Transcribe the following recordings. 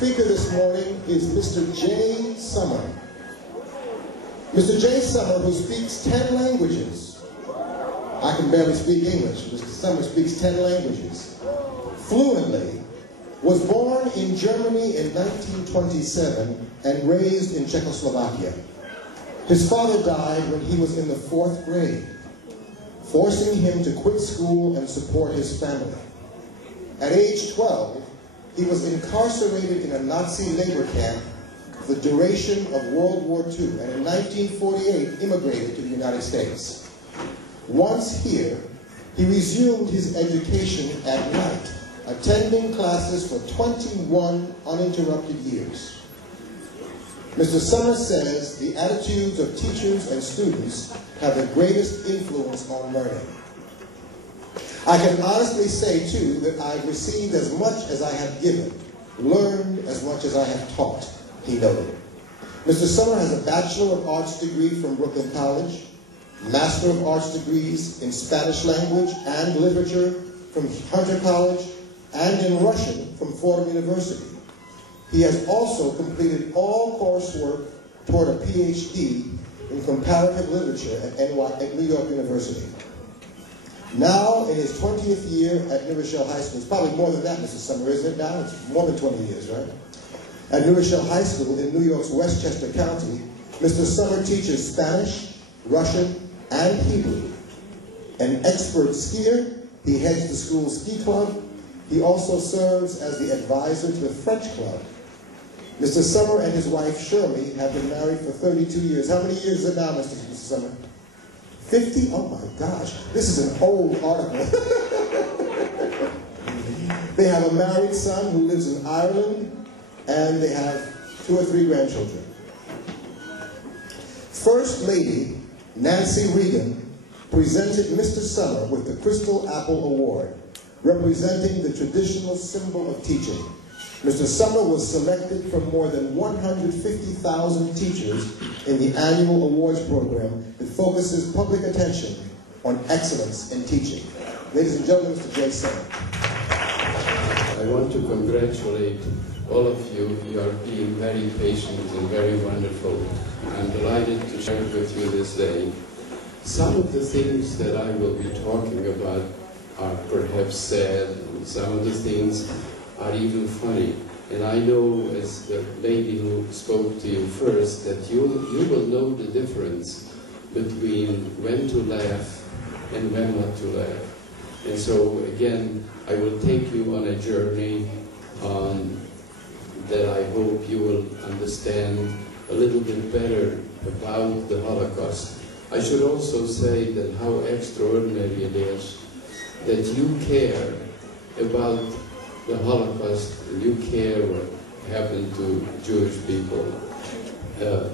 speaker this morning is Mr. J. Sommer. Mr. J. Sommer, who speaks 10 languages. I can barely speak English. Mr. Sommer speaks 10 languages fluently, was born in Germany in 1927 and raised in Czechoslovakia. His father died when he was in the 4th grade, forcing him to quit school and support his family. At age 12, he was incarcerated in a Nazi labor camp for the duration of World War II, and in 1948 immigrated to the United States. Once here, he resumed his education at night, attending classes for 21 uninterrupted years. Mr. Sommer says the attitudes of teachers and students have the greatest influence on learning. I can honestly say, too, that I've received as much as I have given, learned as much as I have taught, he noted. Mr. Sommer has a Bachelor of Arts degree from Brooklyn College, Master of Arts degrees in Spanish language and literature from Hunter College, and in Russian from Fordham University. He has also completed all coursework toward a PhD in comparative literature at New York University. Now, in his 20th year at New Rochelle High School, it's probably more than that, Mr. Sommer, isn't it now? It's more than 20 years, right? At New Rochelle High School in New York's Westchester County, Mr. Sommer teaches Spanish, Russian, and Hebrew. An expert skier, he heads the school's ski club. He also serves as the advisor to the French club. Mr. Sommer and his wife, Shirley, have been married for 32 years. How many years is it now, Mr. Sommer? 50? Oh my gosh, this is an old article. They have a married son who lives in Ireland, and they have 2 or 3 grandchildren. First Lady Nancy Reagan presented Mr. Sommer with the Crystal Apple Award, representing the traditional symbol of teaching. Mr. Sommer was selected from more than 150,000 teachers in the annual awards program that focuses public attention on excellence in teaching. Ladies and gentlemen, Mr. J. Sommer. I want to congratulate all of you. You are being very patient and very wonderful. I'm delighted to share with you this day. Some of the things that I will be talking about are perhaps sad, and some of the things are even funny. And I know, as the lady who spoke to you first, that you will know the difference between when to laugh and when not to laugh. And so, again, I will take you on a journey that I hope you will understand a little bit better about the Holocaust. I should also say that how extraordinary it is that you care about the Holocaust, and you care what happened to Jewish people.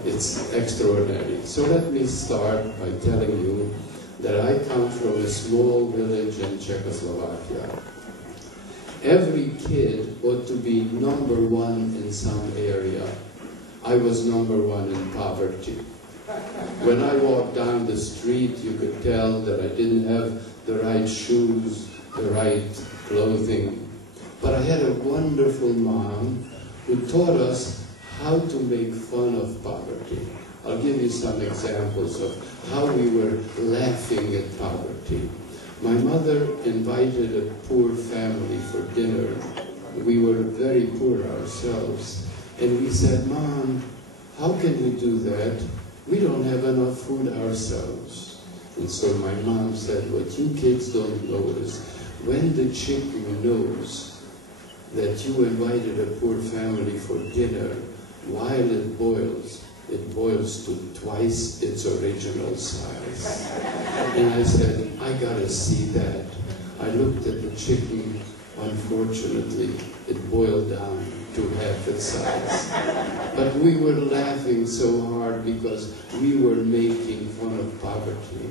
It's extraordinary. So let me start by telling you that I come from a small village in Czechoslovakia. Every kid ought to be #1 in some area. I was #1 in poverty. When I walked down the street, you could tell that I didn't have the right shoes, the right clothing. But I had a wonderful mom who taught us how to make fun of poverty. I'll give you some examples of how we were laughing at poverty. My mother invited a poor family for dinner. We were very poor ourselves. And we said, "Mom, how can we do that? We don't have enough food ourselves." And so my mom said, "What you kids don't know is when the chicken knows that you invited a poor family for dinner, while it boils to twice its original size." And I said, "I gotta see that." I looked at the chicken. Unfortunately, it boiled down to half its size. But we were laughing so hard because we were making fun of poverty.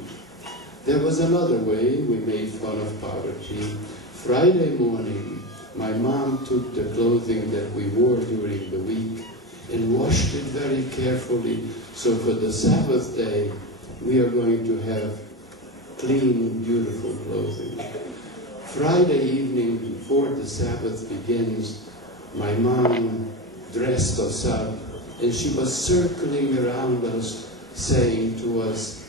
There was another way we made fun of poverty. Friday morning, my mom took the clothing that we wore during the week and washed it very carefully. So for the Sabbath day, we are going to have clean, beautiful clothing. Friday evening, before the Sabbath begins, my mom dressed us up, and she was circling around us, saying to us,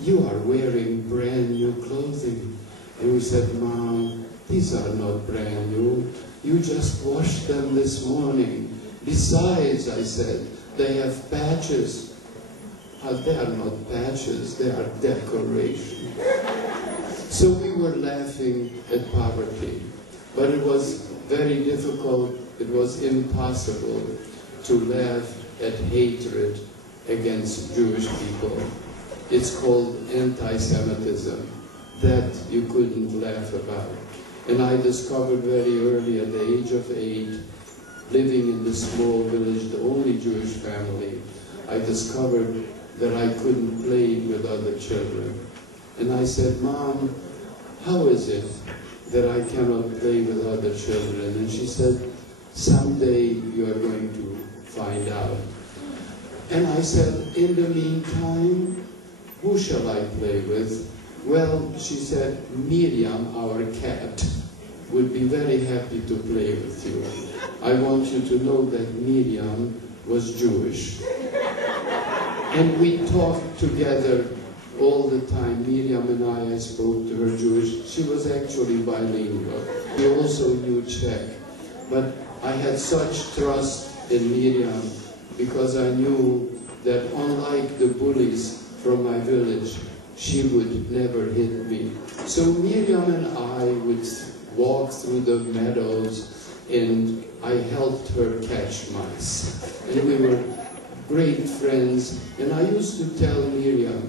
"You are wearing brand new clothing." And we said, "Mom, these are not brand new. You just washed them this morning. Besides," I said, "they have patches." They are not patches, they are decoration. So we were laughing at poverty, but it was very difficult, it was impossible to laugh at hatred against Jewish people. It's called anti-Semitism. That you couldn't laugh about. And I discovered very early, at the age of 8, living in this small village, the only Jewish family, I discovered that I couldn't play with other children. And I said, "Mom, how is it that I cannot play with other children?" And she said, "Someday you are going to find out." And I said, "In the meantime, who shall I play with?" "Well," she said, "Miriam, our cat, would be very happy to play with you. I want you to know that Miriam was Jewish." And we talked together all the time. Miriam and I spoke to her Jewish. She was actually bilingual. We also knew Czech. But I had such trust in Miriam because I knew that unlike the bullies from my village, she would never hit me. So Miriam and I would walk through the meadows, and I helped her catch mice. And we were great friends, and I used to tell Miriam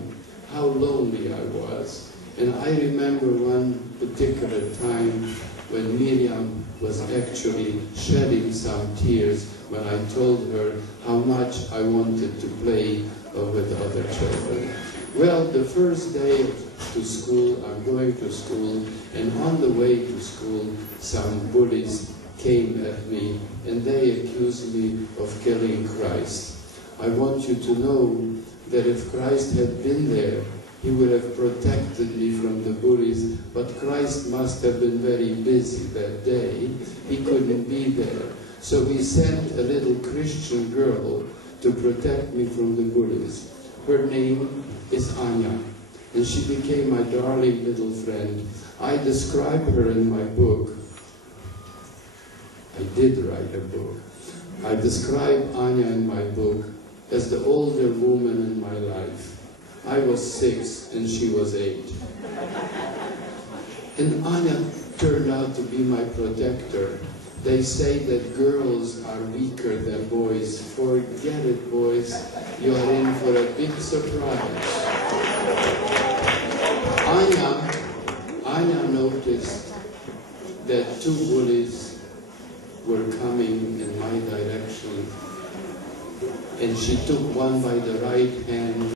how lonely I was. And I remember one particular time when Miriam was actually shedding some tears when I told her how much I wanted to play with other children. Well, the first day to school, I'm going to school, and on the way to school, some bullies came at me, and they accused me of killing Christ. I want you to know that if Christ had been there, he would have protected me from the bullies, but Christ must have been very busy that day. He couldn't be there. So we sent a little Christian girl to protect me from the bullies. Her name is Anya, and she became my darling little friend. I describe her in my book. I did write a book. I describe Anya in my book as the older woman in my life. I was 6 and she was 8. And Anya turned out to be my protector. They say that girls are weaker than boys. Forget it, boys. You are in for a big surprise. Anya noticed that 2 bullies were coming in my direction, and she took one by the right hand